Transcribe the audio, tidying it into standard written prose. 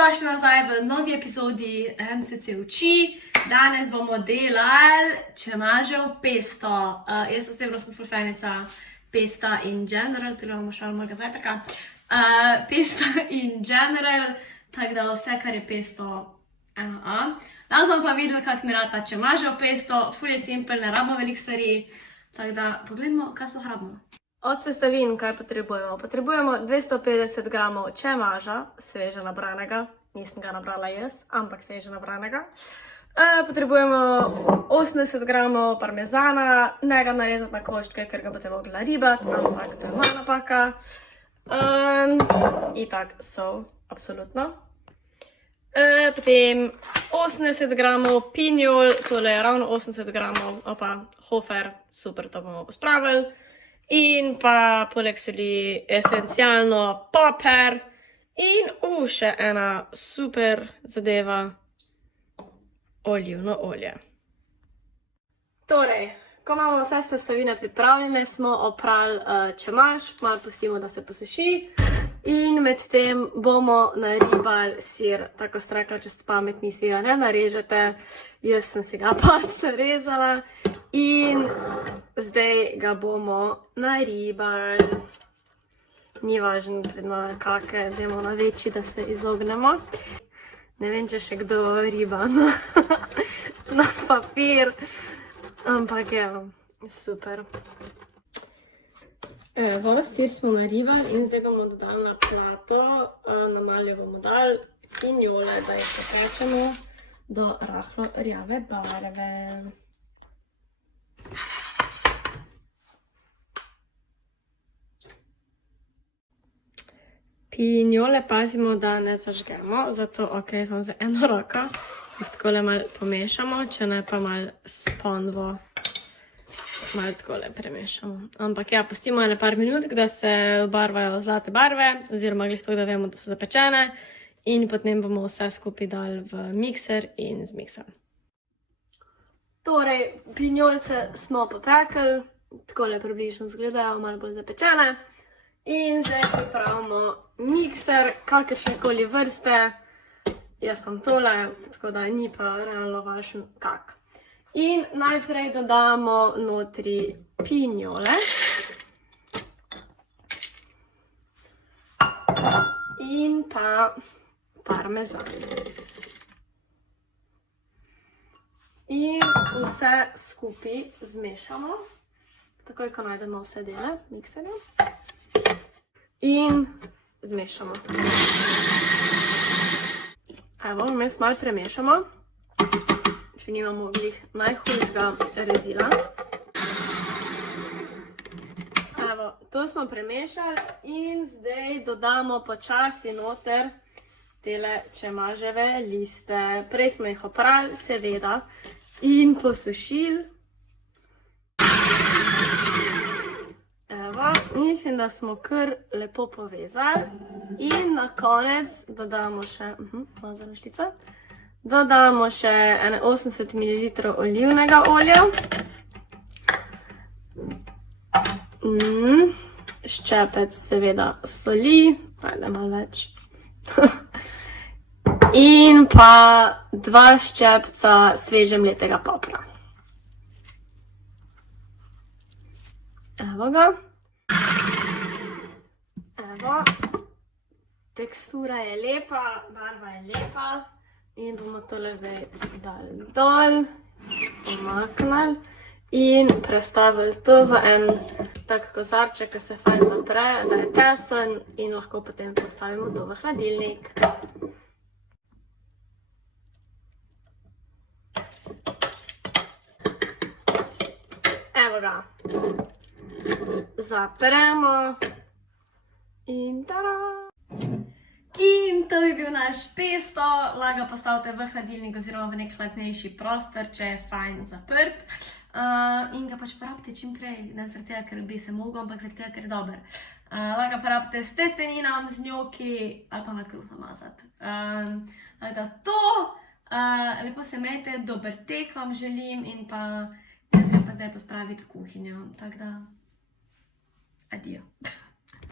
Dobrodošli nazaj v novi epizodi MCC uči. Danes bomo delali čemažev pesto. Jaz osebno sem fulfenica pesta in general, tudi bomo šali mojega zajtrka. Pesta in general, tako da vse, kar je pesto, eno A. Danes bomo pa videli, kako mi rata čemažev pesto. Ful je simpel, ne rabimo veliko stvari. Tako da pogledamo, kaj sploh rabimo. Od sestavin, kaj potrebujemo? Potrebujemo 250 gramov čemaža, sveže nabranega. Nisem ga nabrala jaz, ampak sveže nabranega. Potrebujemo 80 gramov parmezana, ne ga narezati na koščke, ker ga boste mogli naribati, ampak to je moja napaka. Itak sol, absolutno. Potem 80 gramov pinjol, tole je ravno 80 gramov, opa, hofer, super, to bomo pospravili. In pa poleg soli esencialno poper in še ena super zadeva, olivno olje. Torej, ko imamo vse sestavine pripravljene, smo oprali čemaž, malo pustimo, da se posuši. In medtem bomo naribali sir. Tako ste rekli, če ste pametni, si ga ne narežete. Jaz sem si ga pač narezala. In zdaj ga bomo naribali. Ni važno, predno kake, dajmo na večji, da se izognemo. Ne vem, če še kdo riba na papir. Ampak je super. Evo, sir smo naribali in zdaj bomo dodali na plato. Na maljo bomo dali pinjole, da jih popečemo do rahlo rjave barve. Pinjole pazimo, da ne zažgemo, zato samo za eno roko jih takole malo pomešamo, če ne pa malo s ponvo malo takole premešamo. Ampak ja, pustimo ene par minutk, da se obarvajo zlate barve, oziroma glih to, da vemo, da so zapečene, in potem bomo vse skupaj dali v mikser in zmiksali. Torej, pinjolce smo popekli, takole približno izgledajo, malo bolj zapečene. In zdaj pripravimo mikser, kakršnekoli vrste. Jaz imam tole, tako da ni pa realno važno kak. In najprej dodamo notri pinjole. In pa parmezan. In vse skupaj zmešamo. Takoj, ko najdemo vse dele mikserja. In zmešamo. Evo, vmes malo premešamo. Če nimamo glih najhujšega rezila. Evo, to smo premešali in zdaj dodamo počasi noter tele čemaževe liste. Prej smo jih oprali, seveda, in posušili. Evo, mislim, da smo kar lepo povezali. In na konec dodamo še, malo zarašljica. Dodamo še 80 ml olivnega olja. Ščepec seveda soli, ajde malo več. In pa 2 ščepca sveže mletega popra. Evo ga. Evo. Tekstura je lepa, barva je lepa. In bomo tole zdaj dali dol, pomaknili in prestavili to v en tak kozarček, ki se fajn zapre, da je tesen in lahko potem postavimo to v hladilnik. Evo ga. Zapremo in tada! In to bi bil naš pesto, lahko postavite v hladilnik oziroma v nek hladnejši prostor, če je fajn zaprt. In ga pač porabite čim prej, ne zaradi tega, ker bi se mogel, ampak zaradi tega, ker je dober. Lahko porabite s testeninami, z njoki ali pa na kruh namazati. Tako da to, lepo se imejte, dober tek vam želim in pa jaz se pa zdaj pospraviti v kuhinjo. Tako da